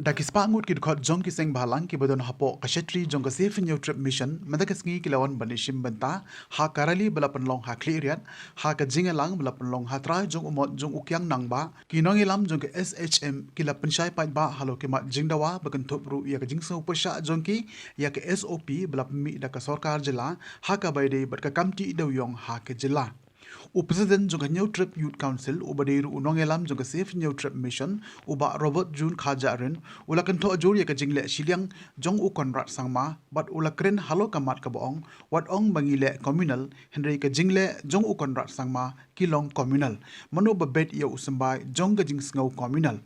Dakis pangut ki dukhat jong ki seng bahalang ki badon hapo kashetri jong ka safe new trip mission madakas ngi ki lawan banishim banta ha karali bala penlong ha cleariat ha ka jingalang bala penlong ha trai jong umot jong ukyang nangba ki nongi lam jong ka SHM ki la penshai pai ba halo ki mat jingdawa bagan topru ya ka jingso pasha jong ki ya ka SOP bala pemi da ka sarkar jila ha ka baide bat ka kamti dawyong ha ka jila President jong New Trip Youth Council ubadiru unongelam jong Safe New Trip Mission uba Robert June Khajarin ulakan to ajur ya kajingle siliang jong u konrat sangma bat ulakren halo kamat kaboong wat ong bangile communal Henry kajingle jong u konrat sangma kilong communal mano babet ya usambai jong kajing ngau communal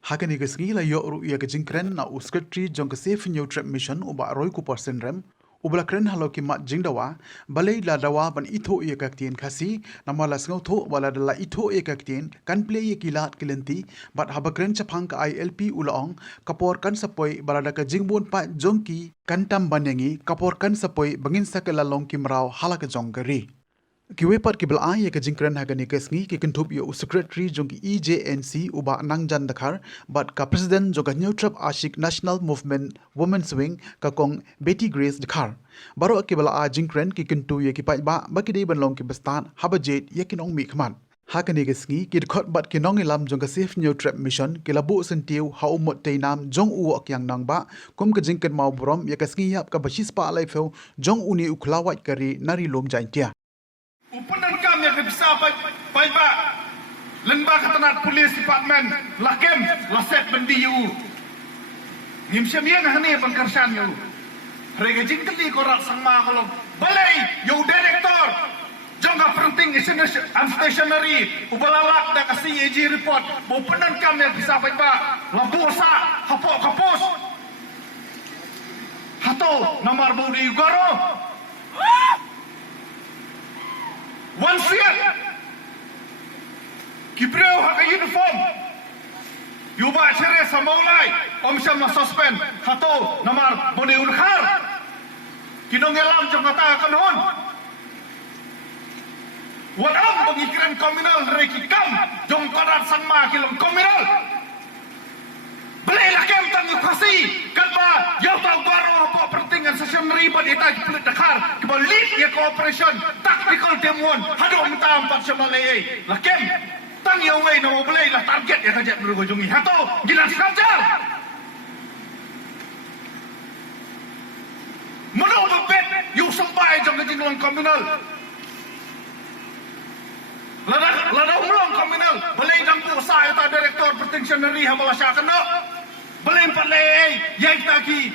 Hakani kasgi la yo ru ya kajingkren na uskretri jong Safe New Trip Mission uba roy ku persen rem Ubelakren halo ki mat jingdawa balai la dawa ban itho ye kaktien khasi namala sngo tho wala dala itho ye kaktien kan play ye kilat kilenti bat habakren chapang ka ILP ulaong kapor kan sapoi balada ka jingbon pa jongki kan tam banyangi kapor kan sapoi bangin sakala long kimrao halaka jonggari Kiwe pat kibel ay ka jingkren hagani kesngi ki kentup yo secretary jong EJNC uba nangjan dakhar but ka president joga new trip ashik national movement women's wing ka kong Betty Grace dakhar baro kibel a jingkren ki kentu ye ki pai ba bakide banlong ki bestan habajet ye kinong mi khman hakani kesngi ki khot bat kinong ilam jong ka safe new trip mission ki labu sentiu ha umot teinam jong u kyang nang ba kum ka jingken mau brom ye kesngi yap ka bashis pa lai feu jong uni ukhlawat kari nari lom jaintia Upunan kami yang bisa baik lembaga ketenat polis departmen lakem laset bendiu ngimsem yang hani bangkarsan yu rega jingkeli korak sangma kalau balai yu direktor jangka penting stationery ubalalak dah kasih EJ report upunan kami yang bisa baik labusa hapok kapus hato nomor budi goro One seat. Kibreu hak uniform. Yuba chere samaulai. Om syam suspend. Hato namar bone ulkhar. Kinongelam jong kata kanhon. Wadam pengikiran komunal reki kam jong korat sangma kilom komunal. Belailah kem tangi khasi kanba yau tau baro apa pertingan stationery ban eta kipelit Dakar kebal lead ya cooperation tactical temuan hado minta 4 semalai lakem tang ya way no belailah target ya kajak dulu jungi hato gilan sekajar mono bebet yu sampai jong kejinglang komunal Lada ulang komunal belai dang usaha eta direktor pertingsioneri hamala syakana belai palai yang taki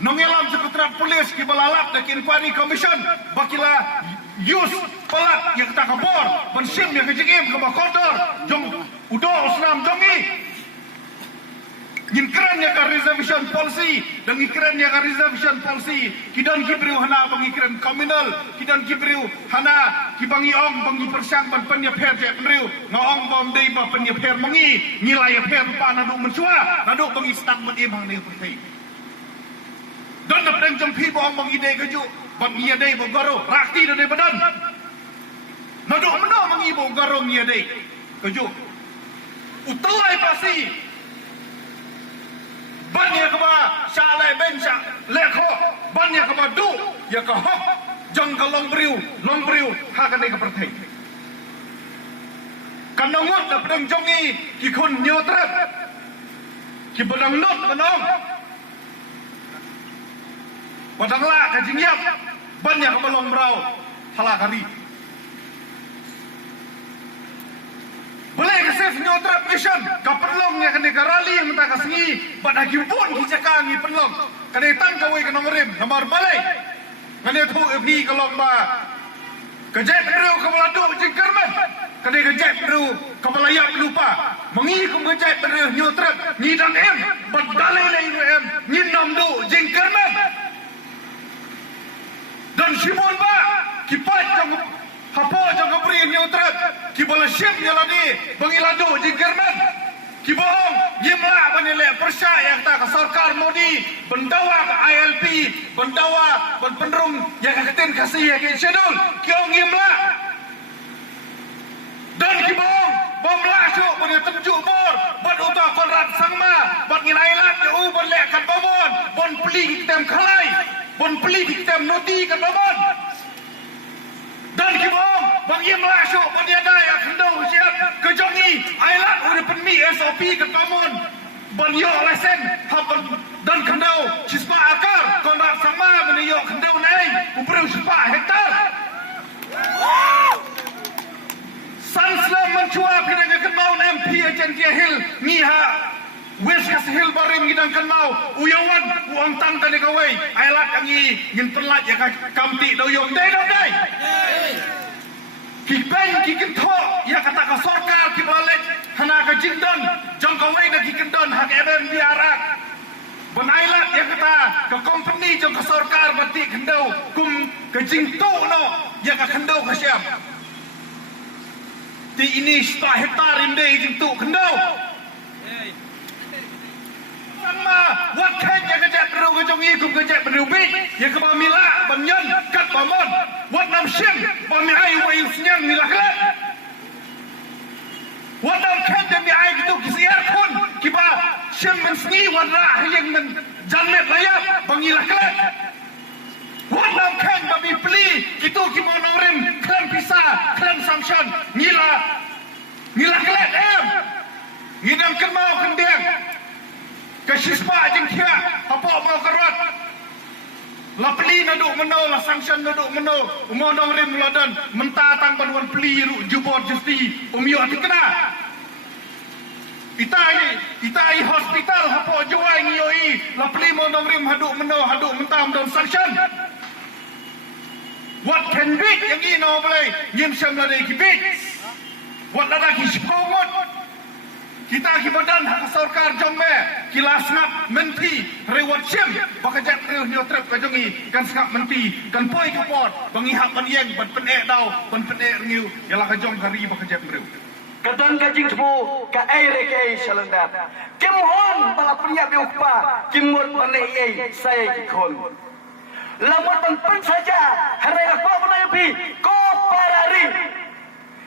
nongelam sekretariat polis ki balalak dak inquiry commission bakila yus palat yang kita kabor bensim yang kejengim ke bakodor jong udo usram jongi ngin kerennya ka reservation policy dan kerennya ka reservation policy kidan kibriu hana pengikren komunal kidan kibriu hana kibangi ong bangi persang ban penya pher je penriu ngong bom dei ba penya pher mangi ngilai pher pa nadu mensua nadu bangi stang ban imang ne pertai don na preng jampi bom bangi dei keju ban ia dei bo garo rakti de badan nadu meno mangi bo garo ia dei keju utalai pasi banyak keba salai bensa lekho banyak keba du ya ka hok jang ka long briu hakane ka perthai kanongot da pedang jongi ki khun nyotret ki pedang not manong padang la ka jingyap banyak keba long brau halakari boleh ke safe nyotret mission ka perlong nya kene ka rally menta ka sengi pada gimpun ki jakangi perlong kane tang ka we ka nomrim nomor balai kane thu epi ka long ba ka jet ru ka baladu jingkerman kane ka jet ru ka balayap lupa mengi ku ka jet ru nyotret ni dan em bat dalai lai em ni nom du jingkerman dan simon ba ki pat jang hapo jang beri nyotret ki bola ship nyalani bangilado jingkerman ki bohong yimla banile percaya ta ka sarkar modi bendawa ka ILP bendawa ban penrung yang katen kasih ya ke schedule ki ong yimla dan ki bohong bomla punya tunjuk bor, buat utah Konrad Sangma, buat ngin ailat yu buat lekkan babon, bon peli kitem khalai, bon peli kitem noti kan babon. Dan kibong, bang ia melasuk buat dia daya kendau siap kejongi, ailat udah penmi SOP kan babon. Bon yo lesen, hapan dan kendau, cispa akar, Konrad Sangma menyo kendau naik, upreu cispa hektar. Sanslam mencuap kita kenal MP Ajen Kia Hill Niha West Kas Hill Barim kita kenal Uyawan uang tang tadi kawai Ailat angi ngin pelat ya kamti doyong dai dai Kipeng kikentok ya kata ka sorkar kibalik hana ka jindon jong kawai na kikendon hak eben biarak Ban ailat ya kata ka company jong ka sorkar bati kendau kum ka jingtu no ya ka kendau ka siap Di ini setah hektar inde jintu kendau. Sama wat khen ya kejap beru kejongi kum kejap beru bit ya ke bamila banyan kat bamon wat nam sim bami ai wa yusnyang milah kelat. Wat nam khen ya mi ai gitu kisiar kun kiba sim mensni wat rah yang men janmet layap bangilah kelat. Wat nam khen bami peli itu kimono rim klan pisah klan sanction Ngila kelet em ngidang kenmau kendeng kasispa jeng kia apa mau kerot la peli naduk menol la sanction naduk menol umodong rim ladan mentatang panuan peli ru jubot justi umyo atikna itai hospital hapo juai ngiyoi la peli modong rim haduk menol haduk mentam don sanction What can be yang ini boleh nyim sem lade kibit. What lada kispomot. Kita kibadan hak sarkar jombe kilas ngap menti rewat sem bakajat reu trep kajongi kan skap menti kan poi kapot bangi hak panieng ban penek dau ban penek ngiu yalah kajong hari bakajat reu. Kadang kajing sepu ka aire ke salendap. Kimhon bala priya biukpa kimur bane ei saya kikon. Lamatan pun saja hari apa pun api ko parari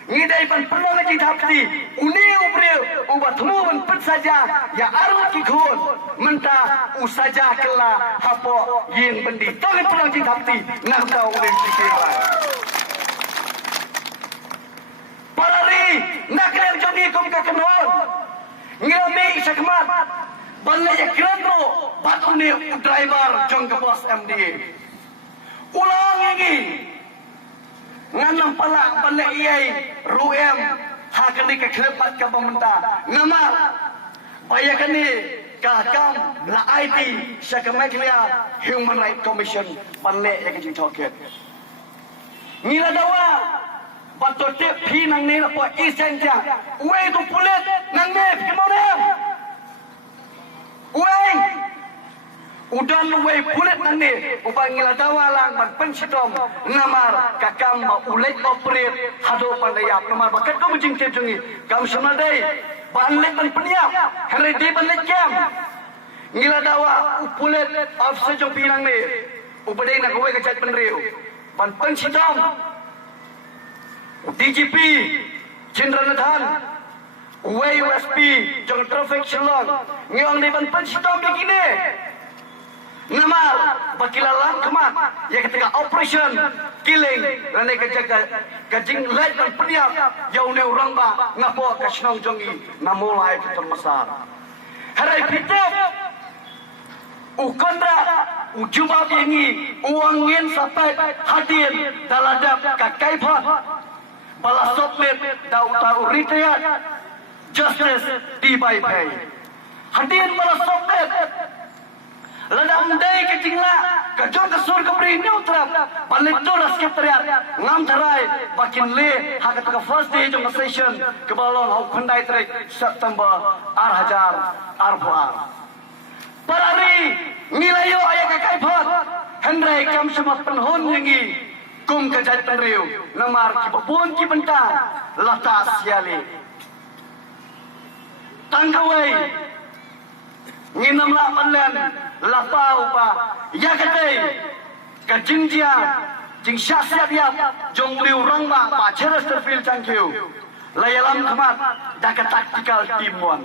ngidai pan perlu lagi thapti uniu breu ubat mu pun saja ya aru kikon menta usaja kela hapo yin bendi toli pulang jing thapti nagda ulin sikira parari nakler joni kum ka kanon ngilami sakmat banle ya krendro batune driver jong ke bos MD ulang lagi nganam pala balik iai ruem hakani ke klepat ke pemerintah nama bayakani kakam la IT sakamaklia Human Rights Commission balik yang jitoket ngila dawa patutip pi nang ni po isenja we tu pulit nang ne kemana we udan we pulit nani ubang ngila dawalang man pensitom namar kakam ma ulet operate hado pandaya namar bakat ko mujing cemcengi kam samadai banlet man peniap hari di banlet jam ngila dawa pulit afsa jo pinang ni ubadai nak we kacat penriu ban pensitom DGP Cindranathan WUSP jong traffic Shillong ngiong di ban pensitom begini nama bakilalang kemat ya ketika operation killing dan kejaga kajing lek dan peniap jauh ne orang ba ngapo kasnong jongi namulai ketermesar hari pitep ukondra ujuma bingi uangin sampai hadir daladap kakaipan bala soplet dau ritiat justice di by pay hadir bala soplet ladang dai ke tingla kajong ke sur ke beri neutral balik tu ras sekretariat ngam tarai bakin le hak ke first day jong session ke balong hau khandai trek September hajar arbuar parari nilayo aya ka kai phot hendrai kam sama penhon yangi kum ke jat penriu namar ki bapun ki benta lata siale tangkawai nginam la panlen lapau pa ya katai ka jingjia jing syasiat ya jong liu rang ba cheres terfil thank you layalam kemat dakat taktikal timuan.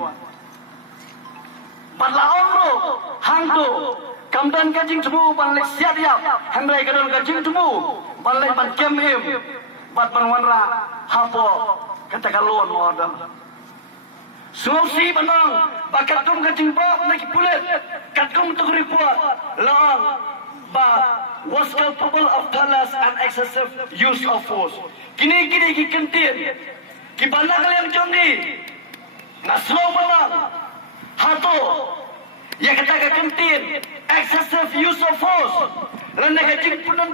Padla omro hangto kamdan kajing tumu panlek siap handai kadon kajing tumu panlek pan kemhim pat panwanra hapo katakalon modal. Sulawesi Bandung bakat kum kajing bab nak pulet kat kum tu report long ba was culpable of thoughtless and excessive use of force. Kini ki kentin ki banda kalian jongi naslo Bandung hato yang kata kentin excessive use of force landa kajing punun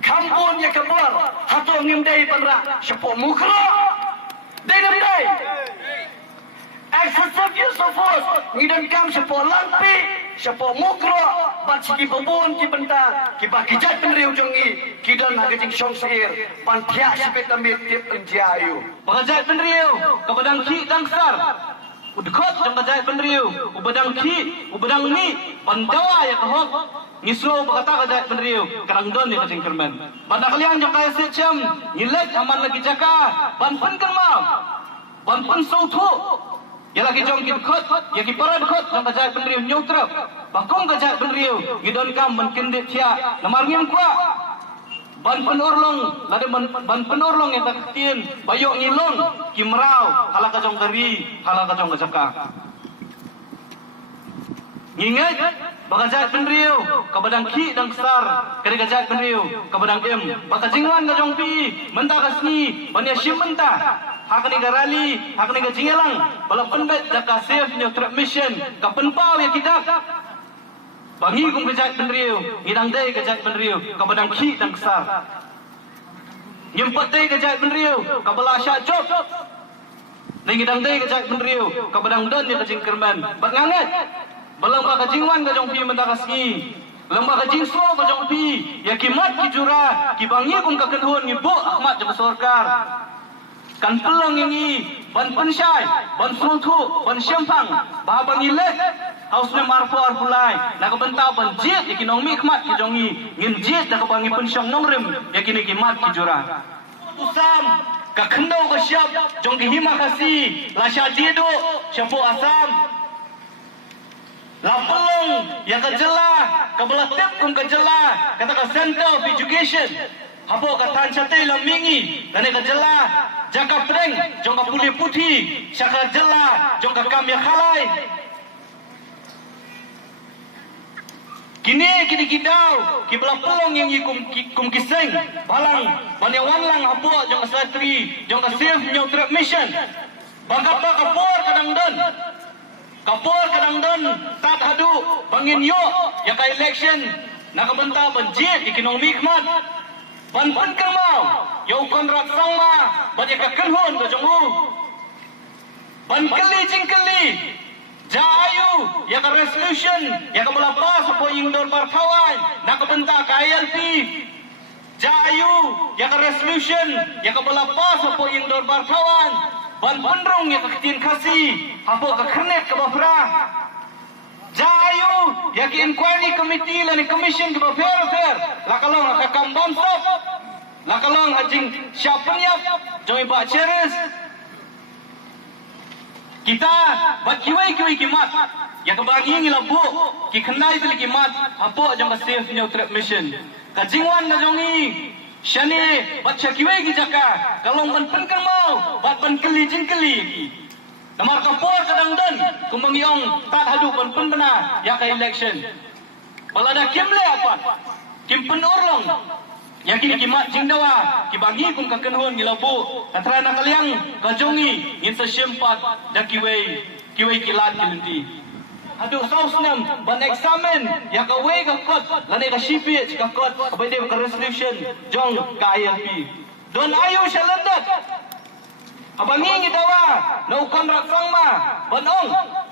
kampun yang kebar hato ngimdai panra sepo mukro dai excessive use of force ngidan sepo lampi sepo mukro bat sigi babon ki benta ki bakijat penriu jongi kidan hagajing songsir pantia sipetamit tip penjayu bagajat penriu kabadang ki dangsar udkot jong kajai penriu ubadang ki ubadang ni pandawa ya kahok ngislo bagata kajai penriu karangdon ya kajing kermen banda kalian jong kaya secam nyilet aman lagi jaka banpen kermau banpen sautu ya lagi jong ki khot ya ki parad khot jong kajai penriu nyutrap bakong kajai penriu gidon kam menkindit tia namar ngim kwa ban penurlong lade ban penurlong yang taktin bayok ngilong kimrau hala kajong dari hala kajong kajaka ngingat bagajat penriu kabadang ki dang sar kari gajat penriu kabadang em bakajingwan kajong pi menta kasni banya sim menta hakni garali hakni gajingelang bala penbet jaka safe neutral mission kapenpau ya kidak bangi kum kejat penriu ngidang dai kejat penriu kabadang ki dang sar nyempat dai kejat penriu kabala syak job ngidang dai kejat penriu kabadang don ya kajing kerman bat ngangat balang ba kajingwan kajong pi mendakasni lamba kajing so kajong pi ya kimat ki jura ki bangi kum kakenhun ngibu ahmad jeng sorkar kan pelang ini ban pensyai ban sultu ban syempang bah bangilet haus ne marfo arpulai nak bentau banjit ikinong mikmat ki jongi ngin jit nak bangi pensyong nongrim yakini kimat ki jura usam ka khendau ka siap jong ki hima kasi la syajidu syapo asam la pelong ya ka jela ka belah tip kum ka jela kata ka center of education hapo ka tan chatai la mingi kane ka jela jaka preng jong ka puli puthi syaka jela jong ka kam ya khalai kini kidau ki belah pelong yang kum kiseng balang banyawan lang hapo jong ka satri jong ka safe neutral mission bangka pa kapor kadang don tat hadu bangin yo ya ka election nakabenta banjit ekonomi khmat banpan kermau yo kontrak sangma banya ka kenhon ka jongu ban kali jingkali jayu ya ka resolution ya ka belapa sapo ingdor barkawan nakabenta ka ILP jayu ya ka resolution ya ka belapa sapo ingdor barkawan ban penrong ya ka ketin kasi hapo ka kernet ka bafra jayu ya ki inquiry committee la ni commission ka bafra lakalong ka kambon stop lakalong hajing syapanyap joi ba cheres kita bat kiwai kimat ya ka bagi ngilabu ki khnai bil kimat hapo jong ka safe neutral mission ka jingwan na jongi shani bat kiwai ki jaka kalong ban penkan mau bat ban keli jingkeli namar kapor kadang dan kumangiong tat hadu ban penbena ya ka election balada kimle apa kim penurlong yakin kimat jingdawa ki bagi kum ka kenhon gilabu katrana kaliang kajongi ngin sa syempat da kiwei kilat kilenti aduh sausnam ban examen ya ka we ka kot lane ka shipi ka kot abade ka resolution jong ka ILP don ayo shalandat abangi ngidawa no kontrak sangma banong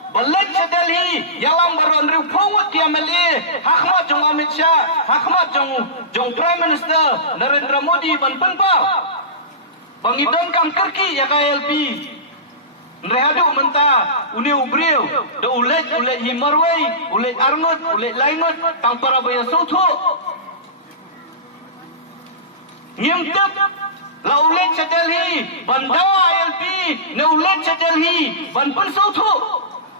balik sa Delhi yalang baron riu pawat ki MLA hakmat jong Amit Shah hakmat jong Prime Minister Narendra Modi ban penpau bangidon kam kerki ya ka ILP Nrehadu menta uni ubriu do ulet himarwai ulet arnut ulet lainut tang para baya sautu ngimtep laulet sa Delhi bandawa ILP naulet sa Delhi ban pun sautu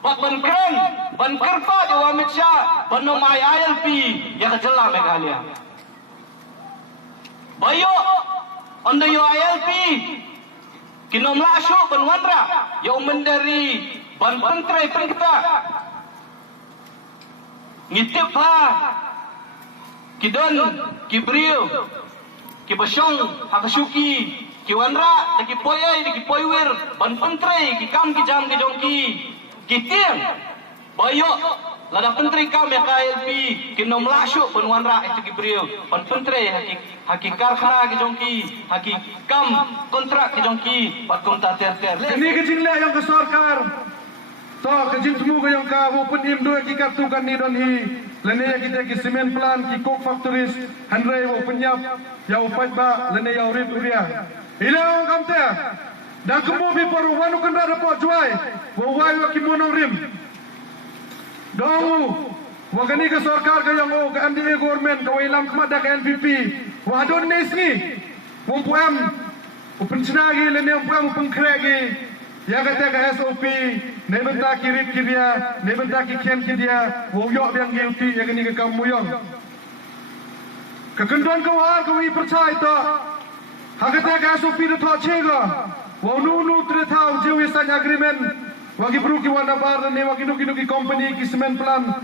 bat ban keren ban kerpa di Amit Shah ban nomai ILP ya kejela Meghalaya bayo onda yo ILP kinom lasyo ban wandra ya umendari ban pentrai perkata ngitip ha kidon kibriu kibasyong hakasuki kiwanra lagi poyai lagi poywir ban pentrai kikam kijam kijongki kitim bayo lada pentrai kam ya KLP kinom lasyo ban wanra itu kibriu ban pentrai haki karkhana kijongki haki kam kontrak kijongki bat konta ter Ini kecil lah yang ke sarkar. So kecil semua yang ke walaupun im dua kita tukan ni dan hi. Lene yang kita ki semen plan ki coke factories handrai wo penyap ya upat ba lene ya urit uria. Ila orang kamte. Dan kemo bi paru wanu kan ada po juai. Wo wai wa ki monong rim. Dong wakani ke sarkar ke yang o ke NDA government ke wilam kemada ke NPP. Wa don nesni. Wo puam Upin senagi lene upang upang keragi, ya kata ke SOP, ne benda kirit kiria, ne benda kikian kiria, woyok yang guilty yang ini ke kamu yang. Kekenduan kawal kawi percaya itu, hakatnya ke SOP itu tak cega, wonu tertahu jiwa sang agreement, wagi beruki wana bar ne wagi nuki company ki semen plan.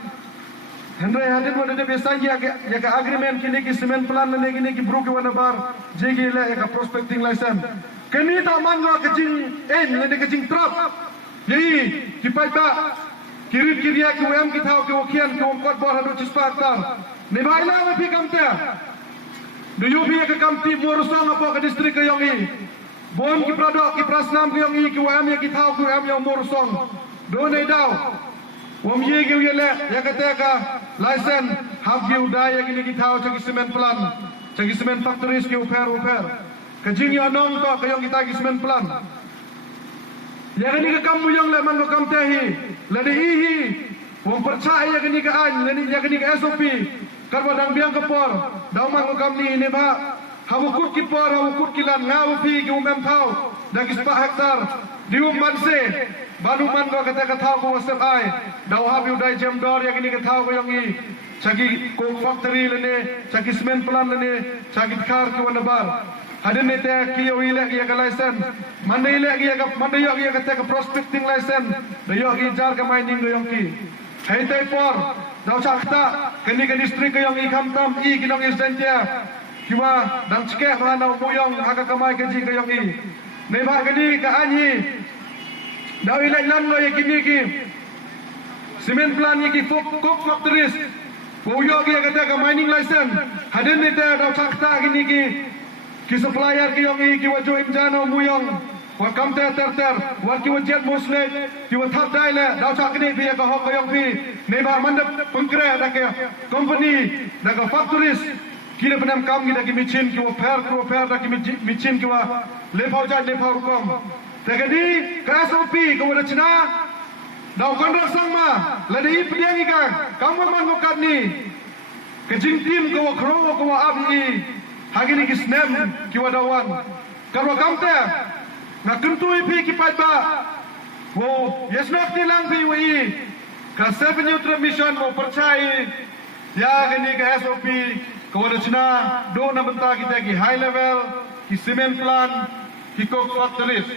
Henry hadin wana de biasanya ya ke agreement kini ki semen plan ne kini ki beruki wana bar, jegi le ya ke prospecting license. Kini tak mangga kecing ne kecing trap. Jadi kipai ba kirit kiria ki WM ki tahu ki wakian ki wongkot bar hadu cispatar. Ne baila me pi kamte. Do you be ke kamti morusong apa ke distrik ke yongi. Bon ki pradok ki prasnam ki yongi ki WM ya ki tahu ki WM yang morusong. Do ne daw. Wam ye ge yele ya kata ka license hab ge udai yang ini kita tahu cagi semen plan cagi semen factories ke uper kejing ya nong to kayong kita gi semen plan ya ini ke kamu yang le man kam tehi le di hi wam percaya ke ni ke an le ni ya ke ni ke SOP karba dang biang ke por daw man kam ni ba hawukut ki por hawukut kilan ngau pi ki umem tau dak 4 hektar dium manse Banu man ko kata tahu ko wasap ai daw habi udai jam dor yang ini tahu ko yang i sagi ko factory lene sagi semen plan lene sagi kar ko nabar hadin ne te ki yo ile ki ka license mande ile ki ka mande yo ki ka te prospecting license do yo ki jar ka mining do yang ki hai te por daw sakta kini ke distrik ko yang i kamtam i kinong isdentia kiwa dang cike ma na moyong haka kamai keji ko yang i ne ba kini ka anhi daw ilay lang lo yung kiniki semen plan yung coke factories woyo ki kata ka mining license hadin nita daw sakta kiniki ki supplier ki yung ki wajo imjano muyong wa kamte ter wa ki wajet mosle ki wa thap dai le daw sakni pi ka hok yung pi ne ba mandap pengkre da ke company da ka factories ki na penam kam ki da ki michin ki wa fair da ki michin ki wa le phauja le phau kom Jadi KSOP kepada Cina, dah kontrak sama, ladai pediang ikan, kamu mangokat ni, kejing tim kawa kro kawa api, hagi ni kisnem kiwa dawan, kalau kamu teh, nak kentu ipi kipat ba, wo yes nak tilang pi wei, ka 7 Neutral Mission wo percaya, ya gini KSOP kepada Cina, do na benta kita ki high level, ki semen plan, ki coke factories.